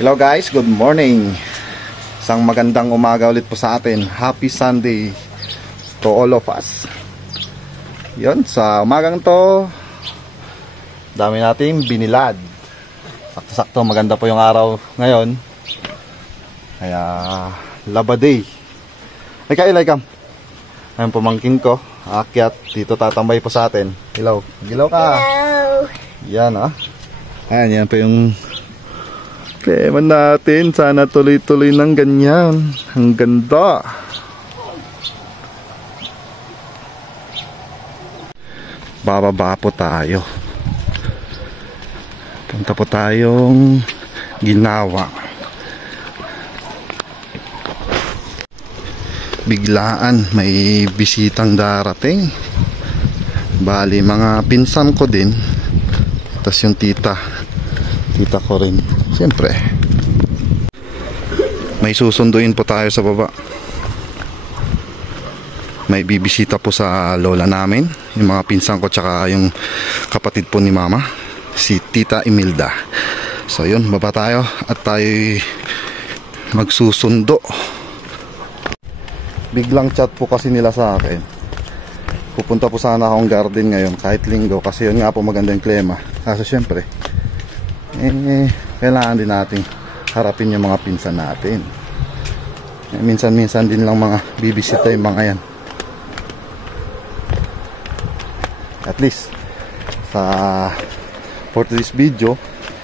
Hello guys, good morning. Isang magandang umaga ulit po sa atin. Happy Sunday to all of us. Yun, sa umagang to, dami nating binilad. Sakto-sakto, maganda po yung araw ngayon. Kaya, Laba Day. Ay kam. Ayun, pumangkin ko. Aakyat, dito tatambay po sa atin. Hello, gilaw ka. Hello. Yan Ayan, yan po yung teman natin. Sana tuloy-tuloy ng ganyan. Ang ganda. Bababa po tayo. Punta po tayong Ginawa. Biglaan may bisitang darating. Bali mga pinsan ko din. Tapos yung tita ko rin. Siyempre may susunduin po tayo sa baba. May bibisita po sa lola namin, yung mga pinsan ko tsaka yung kapatid po ni mama, si Tita Imelda. So yun, baba tayo at tayo magsusundo. Biglang chat po kasi nila sa akin. Pupunta po sana akong garden ngayon kahit linggo kasi yun nga po maganda yung klima. Kasi syempre kailangan din nating harapin yung mga pinsan natin. Minsan-minsan din lang mga bibisita yung mga yan. At least for this video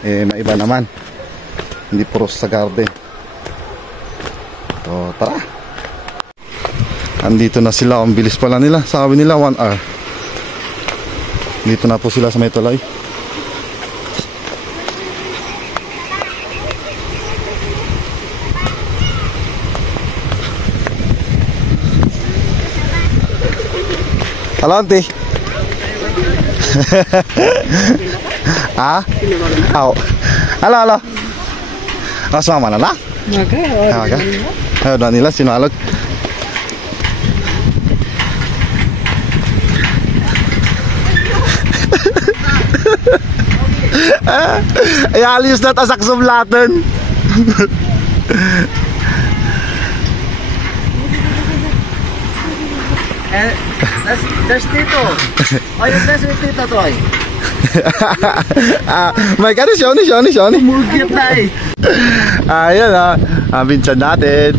maiba naman, hindi puros sa garden. So tara, andito na sila. Ang bilis pala nila, sabi nila 1 hour. Dito na po sila sa may tulay. Halo auntie. Aw. Halo. Asama na na? Maga. Ayo na nila sinalog. Ay alis na tasak sublatan. Das Tito. Ay, das Tito to ay. May kano Shoni. Mugit na eh. Ayan ang pinsan natin.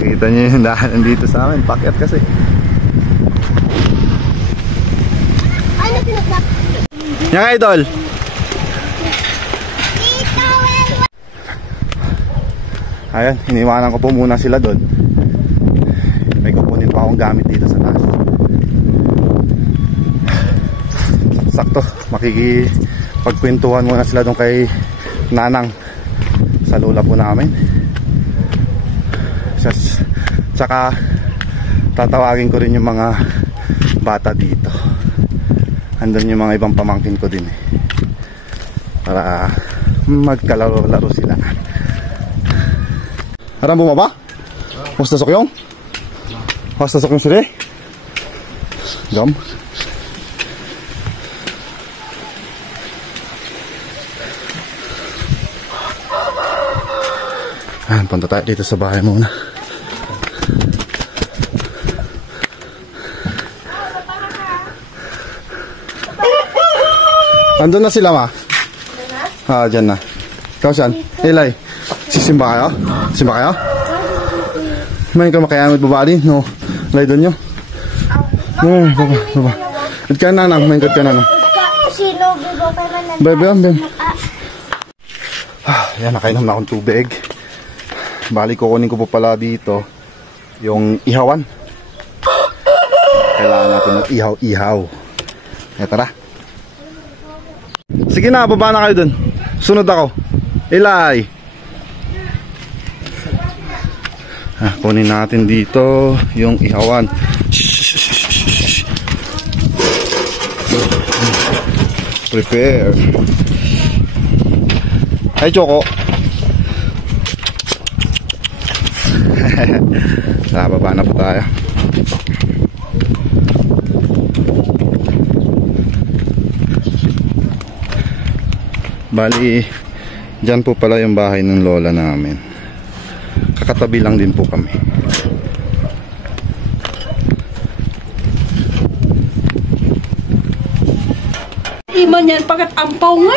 Kita nyo yung dahanan dito sa amin. Pakyat kasi. Yang idol. Ayan, iniwanan ko po muna sila doon. May kukunin pa akong gamit dito sa taas. Sakto, makikipagkwentuhan muna sila doon kay Nanang sa lola po namin. Tsaka tatawagin ko rin yung mga bata dito. Andun yung mga ibang pamangkin ko din para magkalaro-laro sila. Aram bumaba? Musta sokyong? Musta sokyong sila? Gam? Ayan, punta tayo dito sa bahay muna. Andun na sila ma? Dyan na. Ikaw saan? Ilay. Sisimba kayo? Simba kayo? Main ka makayamit babali? No. Lay doon nyo? Baba. At ka na nang. Main ka na nang. Bebe. Yan, nakainom na akong tubig. Bali kukunin ko po pala dito yung ihawan. Kailangan natin ng ihaw. Kaya tara. Sige na, baba na kayo dun. Sunod ako. Ilay. Kunin natin dito yung ihawan. Prepare. Ay, Choco. Baba na po tayo. Bali, dyan po pala yung bahay ng lola namin. Kakatabi lang din po kami. Iman yan pagkat ampaw nga.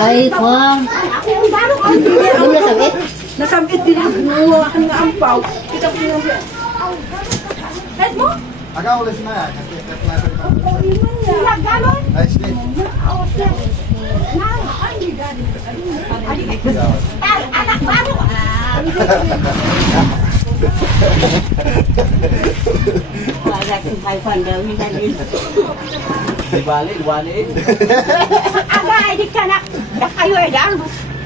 Ay, Kong. Ano nasabit? Nasabit din ang nga ampaw. Kita po yung... Head mo? Aga ulit na yan. Ay, sige. Anak baru. Dibalik. Aga, hindi ka na. Kayo ay daan.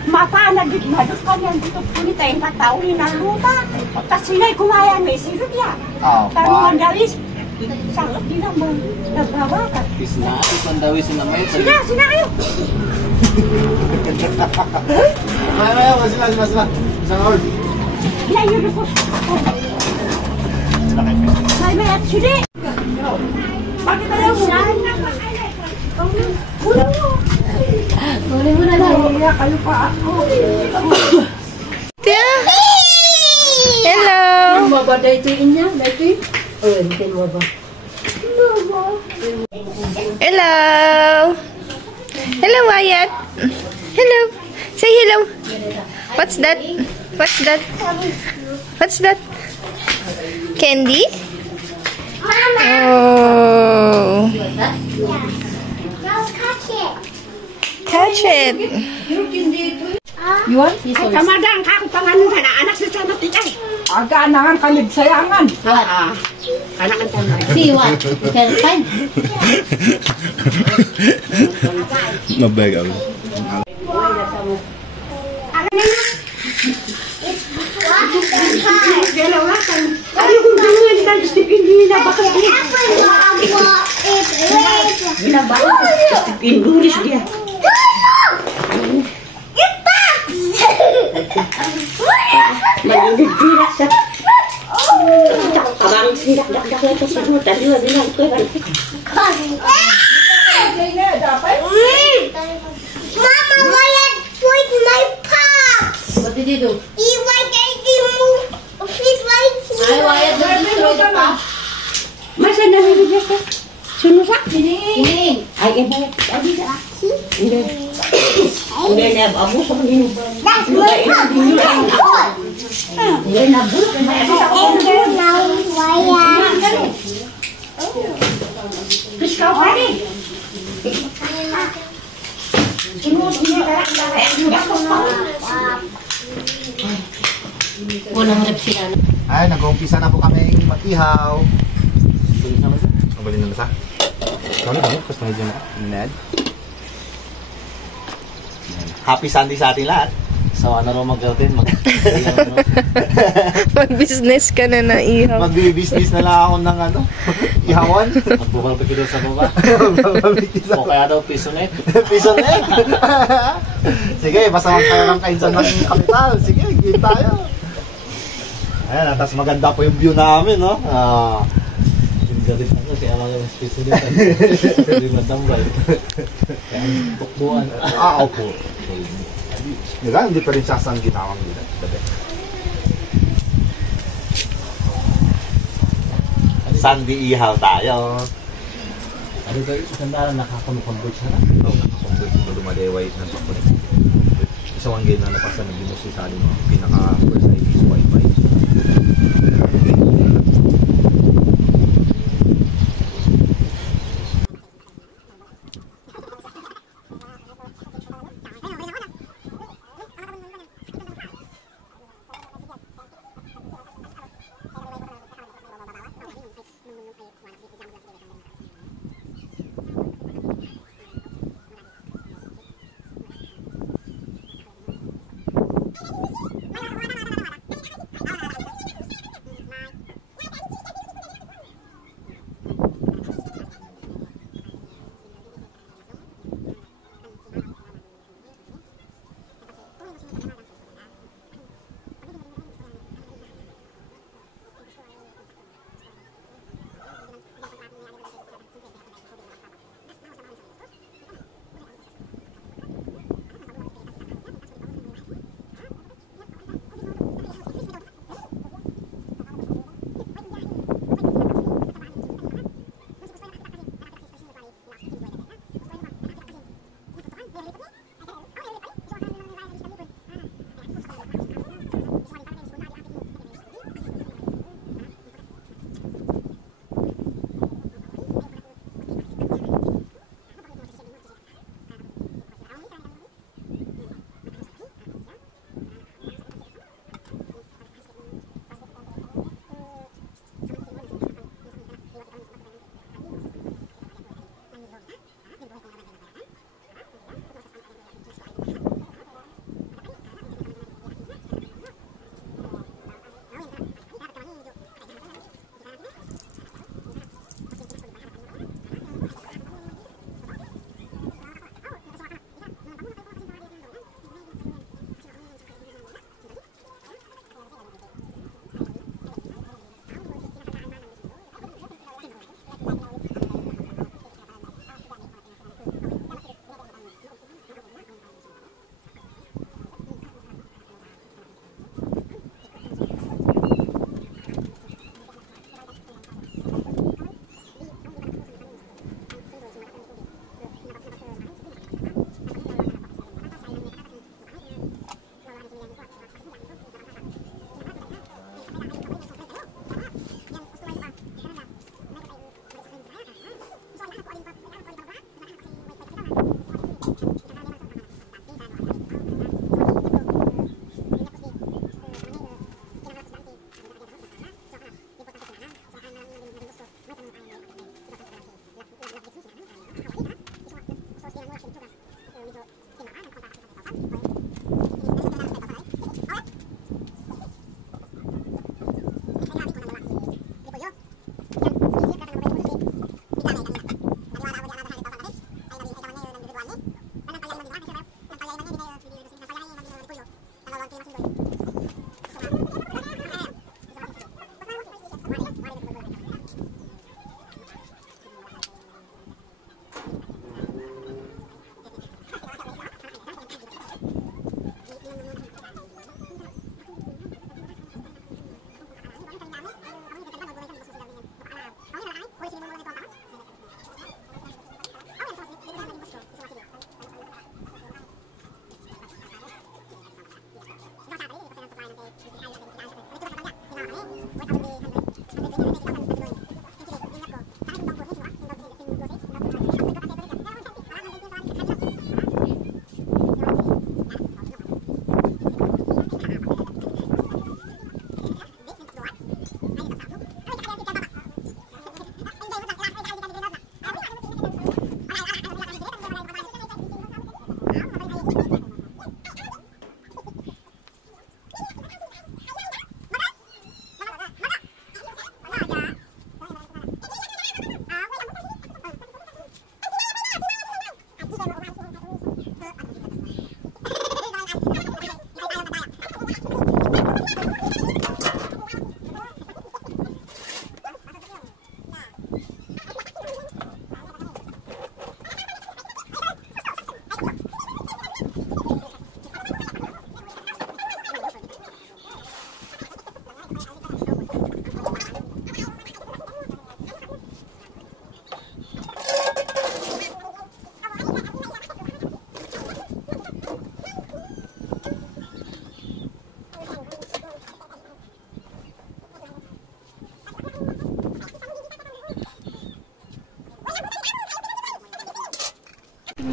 Mapanag dito. Madus ka niyan dito. Punita yung katao ni naluta. Tapos sinay kumayan. May sirot yan. Taruhan dalis. Sangat din naman. Nagbawakan. Isna, ipandawis na may. Sina kayo. Sila. Isang hour. Ilayo na po. May at sili. Bakit tayo siya? Huli mo na lang. Kayo pa ako. Hello. Mabaday tiin niya. Dati. Hindi mo ba? Hello. Hello, Wyatt. Hello. Say hello. What's that? What's that? What's that? Candy? Oh. Catch it. You want? Ay, kamadang kako pangalan ka na anak sa sana titay. Aga anangan kalig sayangan. What? Anak ang tanay. See what? You can find. Mabag ako. Galawakan. Ayaw kong gawin ka. Gusto hindi na bakas din. Indulis dia. Malindig tidak sa. Abang tidak dak dak sa sunod tadi wa bilang ko ba. Mama, why I put my pops? What did you do? You like I remove feet right Ay, Wyatt, don't destroy the pot. Masa nalilid ka? Sunusak? Hining. Ay, iba. Hindi. Hindi na abu sa kanino. That's my pops. Hindi na bulok. And now, why Please ka pa rin. Unang sila. Ay, nag-umpisa na po kami mag-ihaw. Mabalin na nasa? Kami kami, pas na dyan Ned. Happy Sunday sa ating lahat. So ano ro mag-garden? Mag-business ka na na ihaw. Magbi-business na lang ako ng ihawan. Magbubal doon sa baba. O kaya daw piso net. Piso na eh. Sige, basta tayo ng kainsan ng kapital. Sige, game tayo. Ayan, tapos maganda po yung view namin, no? Yung galit ako kaya mga piso net. Hindi matambal. Kaya tukbuan. Opo. Diba? Hindi pa rin siya saan ginawang nila. Sunday ihaw tayo. Ano ba yung sandalan nakakonvert siya na? Oo, nakakonvert yung lumaleway ng pakulit. Isa wang gano'n na napasan ng binusi sa aling pinaka-first ID sa Wi-Fi.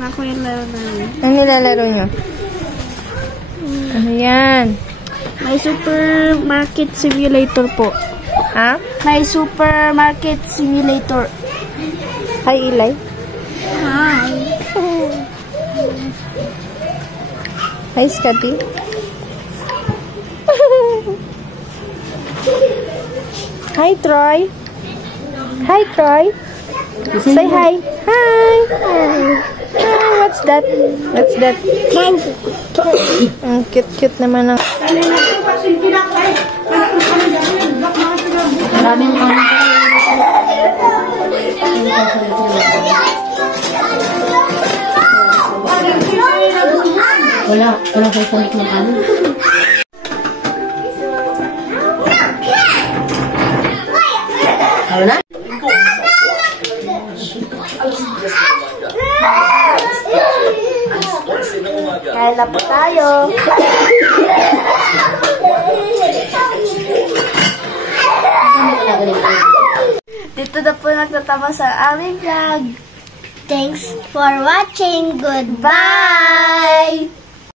Ako yung laro namin. Ano nilalaro nyo? Ano yan? May supermarket simulator po. Ha? May supermarket simulator. Hi, Eli. Hi. Hi, Scotty. Hi, Troy. Hi, Troy. Say hi. Hi. Hi, what's that? What's that? Ang cute-cute naman ng... Maraming wala kayo panik ng ano. Wala? Kaya na po tayo. Dito na po nagtatapos ang aming vlog. Thanks for watching. Goodbye!